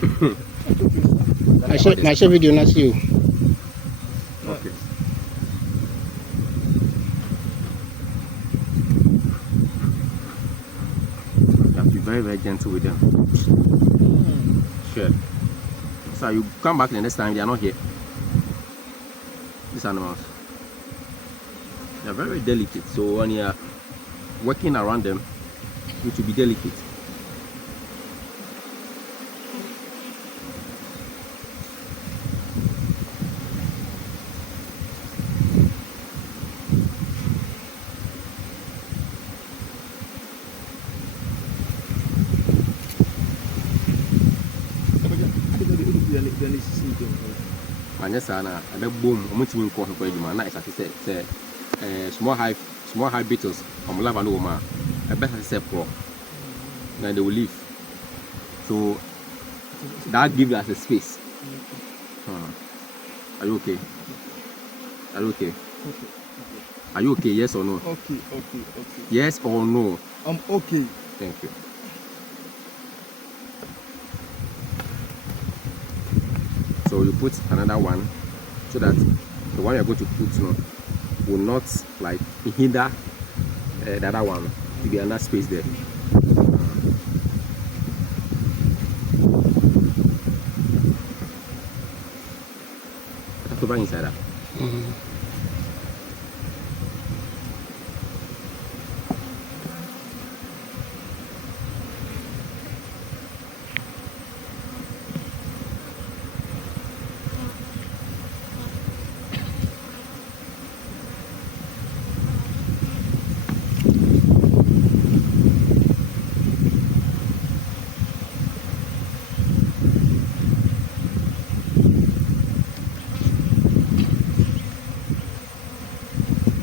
I share video na see you. Okay. You have to be very, very gentle with them. Sure. So you come back the next time, they are not here. These animals. They are very, very delicate. So when you are working around them, you should be delicate. Manya sana ada boom omuntimi nko ho adwuma na isa say small hive beetles from lava no ma e best say pro then they will leave, so that gives us a space. Are you okay? Are you okay? Are you okay? Yes or no? Okay. Yes or no? I'm okay. Thank you. So you put another one so that the one you're going to put will not like hinder the other one. To be another space there. That's over inside that.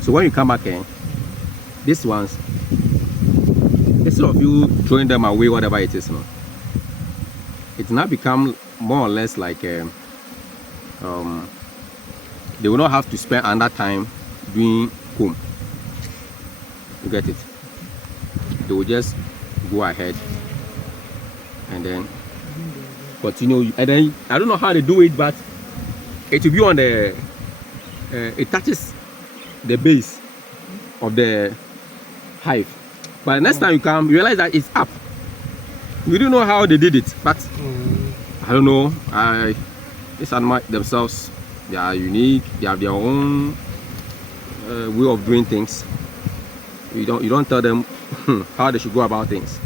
So when you come back in, these ones, instead of you throwing them away, whatever it is, it now become more or less like they will not have to spend another time doing comb. You get it? They will just go ahead and then continue. And then I don't know how they do it, but it will be on the it touches the base of the hive, but next time you come, you realize that it's up. We don't know how they did it, but I don't know. These animals themselves, they are unique. They have their own way of doing things. You don't tell them how they should go about things.